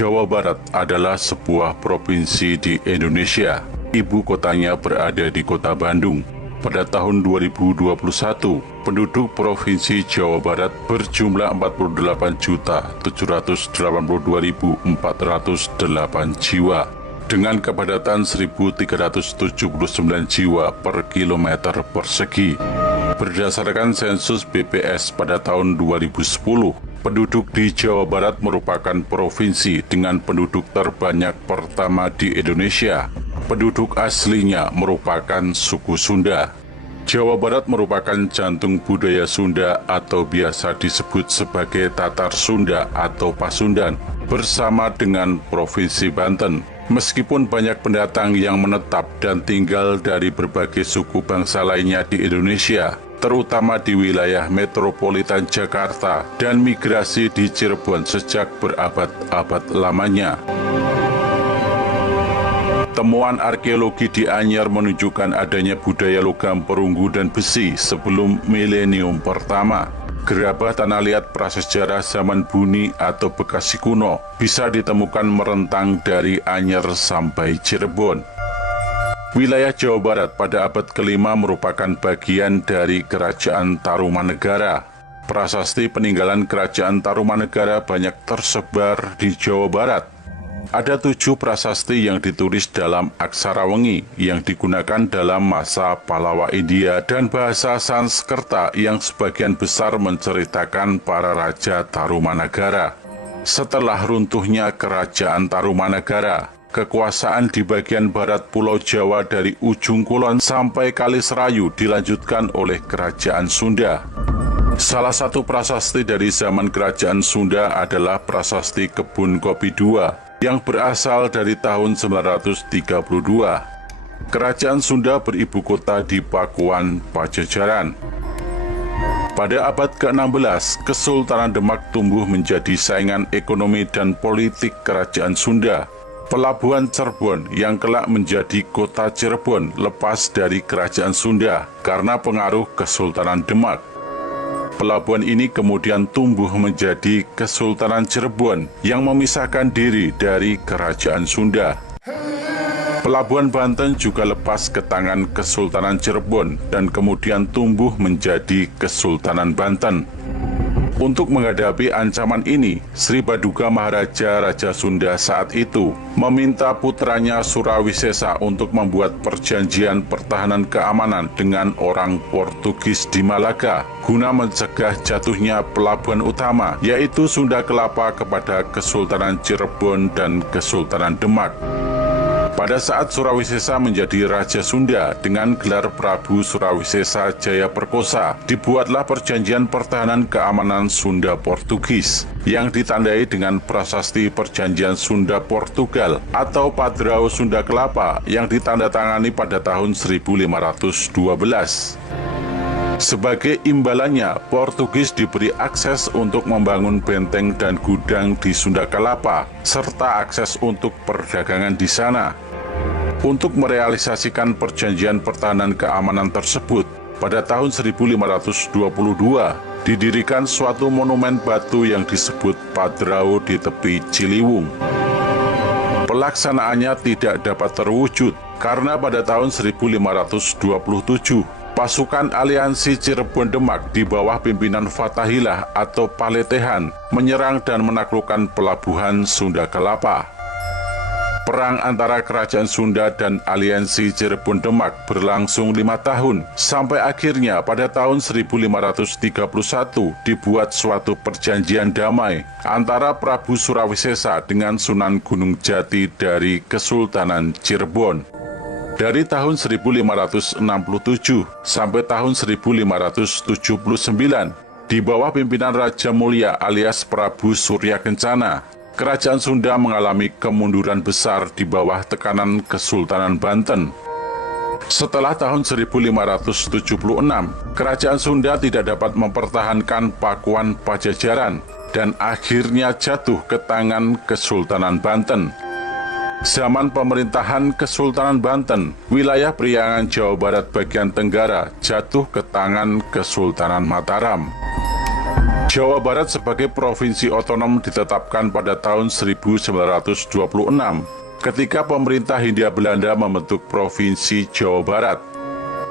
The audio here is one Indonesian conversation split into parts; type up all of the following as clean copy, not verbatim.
Jawa Barat adalah sebuah provinsi di Indonesia. Ibu kotanya berada di kota Bandung. Pada tahun 2021, penduduk Provinsi Jawa Barat berjumlah 48.782.408 jiwa, dengan kepadatan 1.379 jiwa per kilometer persegi. Berdasarkan sensus BPS pada tahun 2010, penduduk di Jawa Barat merupakan provinsi dengan penduduk terbanyak pertama di Indonesia. Penduduk aslinya merupakan suku Sunda. Jawa Barat merupakan jantung budaya Sunda atau biasa disebut sebagai Tatar Sunda atau Pasundan, bersama dengan Provinsi Banten. Meskipun banyak pendatang yang menetap dan tinggal dari berbagai suku bangsa lainnya di Indonesia, terutama di wilayah metropolitan Jakarta, dan migrasi di Cirebon sejak berabad-abad lamanya. Temuan arkeologi di Anyar menunjukkan adanya budaya logam perunggu dan besi sebelum milenium pertama. Gerabah tanah liat prasejarah zaman Buni atau Bekasi kuno bisa ditemukan merentang dari Anyar sampai Cirebon. Wilayah Jawa Barat pada abad ke-5 merupakan bagian dari Kerajaan Tarumanegara. Prasasti peninggalan Kerajaan Tarumanegara banyak tersebar di Jawa Barat. Ada 7 prasasti yang ditulis dalam aksara Wengi yang digunakan dalam masa Pallava India dan bahasa Sanskerta yang sebagian besar menceritakan para raja Tarumanagara. Setelah runtuhnya Kerajaan Tarumanagara, kekuasaan di bagian barat Pulau Jawa dari ujung kulon sampai Kali Serayu dilanjutkan oleh Kerajaan Sunda. Salah satu prasasti dari zaman Kerajaan Sunda adalah Prasasti Kebun Kopi II yang berasal dari tahun 932. Kerajaan Sunda beribu kota di Pakuan, Pajajaran. Pada abad ke-16, Kesultanan Demak tumbuh menjadi saingan ekonomi dan politik Kerajaan Sunda. Pelabuhan Cirebon yang kelak menjadi kota Cirebon lepas dari Kerajaan Sunda karena pengaruh Kesultanan Demak. Pelabuhan ini kemudian tumbuh menjadi Kesultanan Cirebon yang memisahkan diri dari Kerajaan Sunda. Pelabuhan Banten juga lepas ke tangan Kesultanan Cirebon dan kemudian tumbuh menjadi Kesultanan Banten. Untuk menghadapi ancaman ini, Sri Baduga Maharaja Raja Sunda saat itu meminta putranya Surawisesa untuk membuat perjanjian pertahanan keamanan dengan orang Portugis di Malaga guna mencegah jatuhnya pelabuhan utama, yaitu Sunda Kelapa, kepada Kesultanan Cirebon dan Kesultanan Demak. Pada saat Surawisesa menjadi Raja Sunda dengan gelar Prabu Surawisesa Jaya Perkosa, dibuatlah perjanjian pertahanan keamanan Sunda Portugis yang ditandai dengan prasasti Perjanjian Sunda Portugal atau Padrao Sunda Kelapa yang ditandatangani pada tahun 1512. Sebagai imbalannya, Portugis diberi akses untuk membangun benteng dan gudang di Sunda Kelapa, serta akses untuk perdagangan di sana. Untuk merealisasikan perjanjian pertahanan keamanan tersebut, pada tahun 1522, didirikan suatu monumen batu yang disebut Padrao di tepi Ciliwung. Pelaksanaannya tidak dapat terwujud, karena pada tahun 1527, pasukan aliansi Cirebon Demak di bawah pimpinan Fathahilah atau Paletehan menyerang dan menaklukkan pelabuhan Sunda Kelapa. Perang antara Kerajaan Sunda dan aliansi Cirebon Demak berlangsung 5 tahun, sampai akhirnya pada tahun 1531 dibuat suatu perjanjian damai antara Prabu Surawisesa dengan Sunan Gunung Jati dari Kesultanan Cirebon. Dari tahun 1567 sampai tahun 1579, di bawah pimpinan Raja Mulia alias Prabu Surya Kencana, Kerajaan Sunda mengalami kemunduran besar di bawah tekanan Kesultanan Banten. Setelah tahun 1576, Kerajaan Sunda tidak dapat mempertahankan Pakuan Pajajaran dan akhirnya jatuh ke tangan Kesultanan Banten. Zaman pemerintahan Kesultanan Banten, wilayah Priangan Jawa Barat bagian Tenggara jatuh ke tangan Kesultanan Mataram. Jawa Barat sebagai provinsi otonom ditetapkan pada tahun 1926 ketika pemerintah Hindia Belanda membentuk Provinsi Jawa Barat.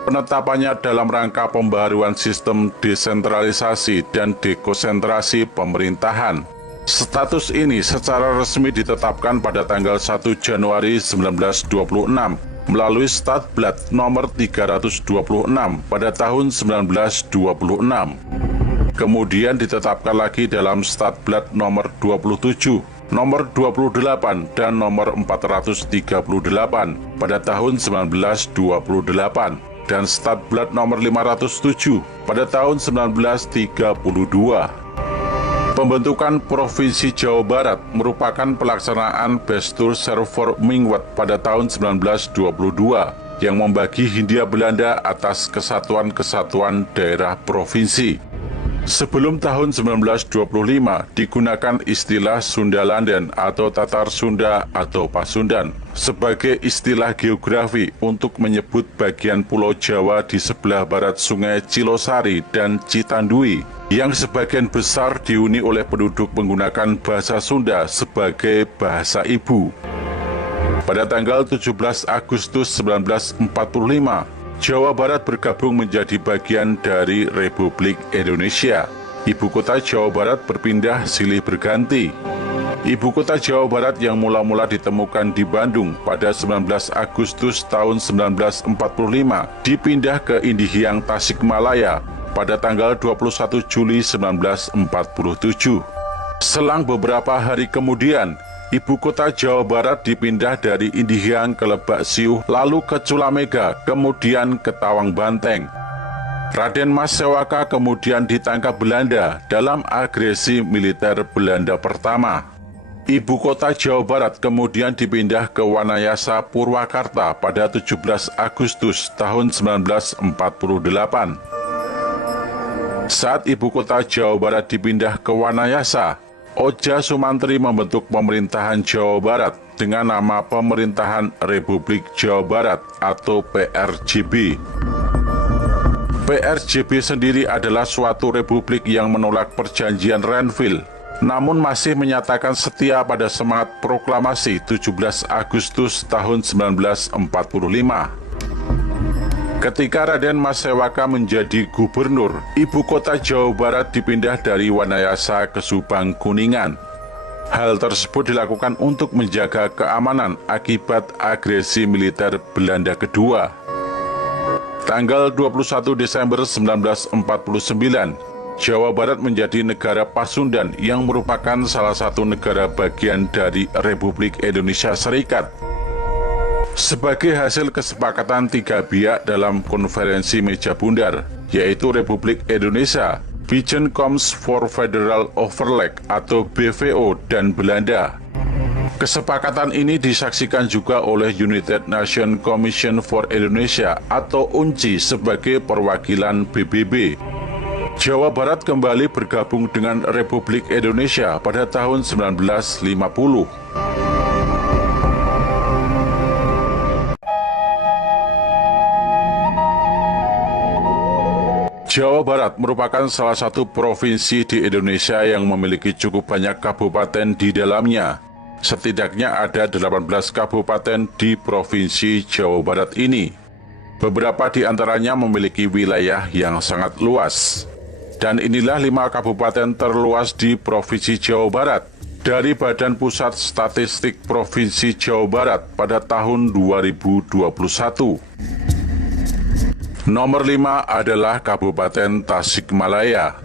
Penetapannya dalam rangka pembaharuan sistem desentralisasi dan dekonsentrasi pemerintahan. Status ini secara resmi ditetapkan pada tanggal 1 Januari 1926 melalui Statblad nomor 326 pada tahun 1926. Kemudian ditetapkan lagi dalam Statblad nomor 27, nomor 28, dan nomor 438 pada tahun 1928, dan Statblad nomor 507 pada tahun 1932. Pembentukan Provinsi Jawa Barat merupakan pelaksanaan Bestur Serfor Mingwet pada tahun 1922 yang membagi Hindia Belanda atas kesatuan-kesatuan daerah provinsi. Sebelum tahun 1925 digunakan istilah Sundalanden atau Tatar Sunda atau Pasundan sebagai istilah geografi untuk menyebut bagian Pulau Jawa di sebelah barat Sungai Cilosari dan Citandui yang sebagian besar dihuni oleh penduduk menggunakan bahasa Sunda sebagai bahasa ibu. Pada tanggal 17 Agustus 1945, Jawa Barat bergabung menjadi bagian dari Republik Indonesia. Ibu kota Jawa Barat berpindah silih berganti. Ibu kota Jawa Barat yang mula-mula ditemukan di Bandung pada 19 Agustus tahun 1945 dipindah ke Indihiyang Tasikmalaya pada tanggal 21 Juli 1947. Selang beberapa hari kemudian, Ibu kota Jawa Barat dipindah dari Indihiyang ke Lebak Siuh, lalu ke Culamega, kemudian ke Tawang Banteng. Raden Mas Sewaka kemudian ditangkap Belanda dalam agresi militer Belanda pertama. Ibu kota Jawa Barat kemudian dipindah ke Wanayasa Purwakarta pada 17 Agustus tahun 1948. Saat ibu kota Jawa Barat dipindah ke Wanayasa, Oja Sumantri membentuk pemerintahan Jawa Barat dengan nama Pemerintahan Republik Jawa Barat atau PRJB. PRJB sendiri adalah suatu republik yang menolak perjanjian Renville, namun masih menyatakan setia pada semangat proklamasi 17 Agustus tahun 1945. Ketika Raden Mas Sewaka menjadi gubernur, ibu kota Jawa Barat dipindah dari Wanayasa ke Subang Kuningan. Hal tersebut dilakukan untuk menjaga keamanan akibat agresi militer Belanda kedua. Tanggal 21 Desember 1949, Jawa Barat menjadi negara Pasundan yang merupakan salah satu negara bagian dari Republik Indonesia Serikat. Sebagai hasil kesepakatan tiga pihak dalam konferensi meja bundar, yaitu Republik Indonesia, Bijen Comes for Federal Overleg atau BVO, dan Belanda. Kesepakatan ini disaksikan juga oleh United Nations Commission for Indonesia atau UNCI sebagai perwakilan PBB. Jawa Barat kembali bergabung dengan Republik Indonesia pada tahun 1950. Jawa Barat merupakan salah satu provinsi di Indonesia yang memiliki cukup banyak kabupaten di dalamnya. Setidaknya ada 18 kabupaten di Provinsi Jawa Barat ini. Beberapa di antaranya memiliki wilayah yang sangat luas. Dan inilah 5 kabupaten terluas di Provinsi Jawa Barat dari Badan Pusat Statistik Provinsi Jawa Barat pada tahun 2021. Nomor 5 adalah Kabupaten Tasikmalaya.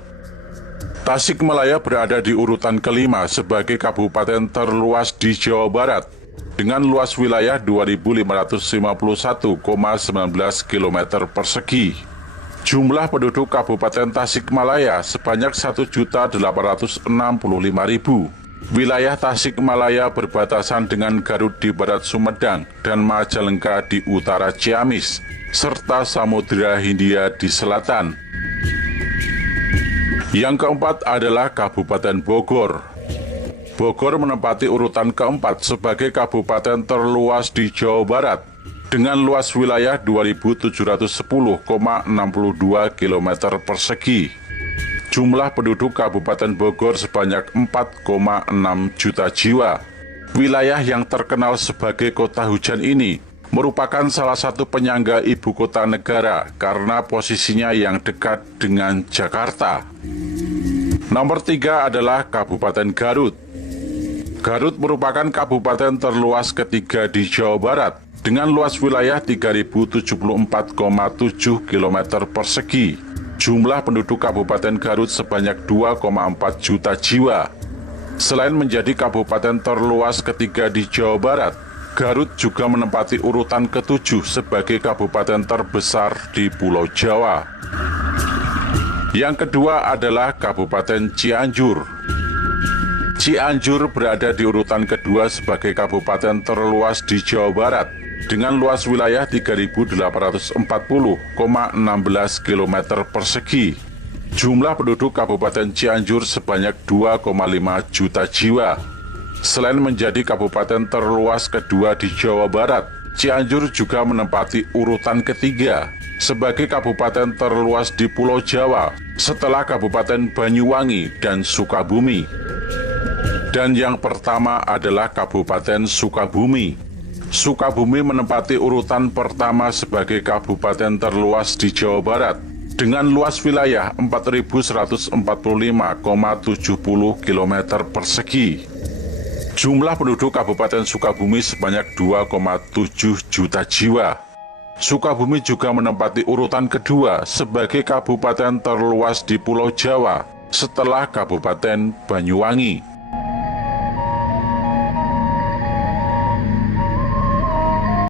Tasikmalaya berada di urutan kelima sebagai kabupaten terluas di Jawa Barat dengan luas wilayah 2.551,19 km persegi. Jumlah penduduk Kabupaten Tasikmalaya sebanyak 1.865.000. Wilayah Tasikmalaya berbatasan dengan Garut di barat Sumedang dan Majalengka di utara Ciamis, serta Samudra Hindia di selatan. Yang keempat adalah Kabupaten Bogor. Bogor menempati urutan keempat sebagai kabupaten terluas di Jawa Barat dengan luas wilayah 2.710,62 km persegi. Jumlah penduduk Kabupaten Bogor sebanyak 4,6 juta jiwa. Wilayah yang terkenal sebagai kota hujan ini merupakan salah satu penyangga ibu kota negara karena posisinya yang dekat dengan Jakarta. Nomor 3 adalah Kabupaten Garut. Garut merupakan kabupaten terluas ketiga di Jawa Barat dengan luas wilayah 3074,7 km persegi. Jumlah penduduk Kabupaten Garut sebanyak 2,4 juta jiwa. Selain menjadi kabupaten terluas ketiga di Jawa Barat, Garut juga menempati urutan ke-7 sebagai kabupaten terbesar di Pulau Jawa. Yang kedua adalah Kabupaten Cianjur. Cianjur berada di urutan kedua sebagai kabupaten terluas di Jawa Barat dengan luas wilayah 3.840,16 km persegi. Jumlah penduduk Kabupaten Cianjur sebanyak 2,5 juta jiwa. Selain menjadi kabupaten terluas kedua di Jawa Barat, Cianjur juga menempati urutan ketiga sebagai kabupaten terluas di Pulau Jawa setelah Kabupaten Banyuwangi dan Sukabumi. Dan yang pertama adalah Kabupaten Sukabumi. Sukabumi menempati urutan pertama sebagai kabupaten terluas di Jawa Barat dengan luas wilayah 4.145,70 km persegi. Jumlah penduduk Kabupaten Sukabumi sebanyak 2,7 juta jiwa. Sukabumi juga menempati urutan kedua sebagai kabupaten terluas di Pulau Jawa setelah Kabupaten Banyuwangi.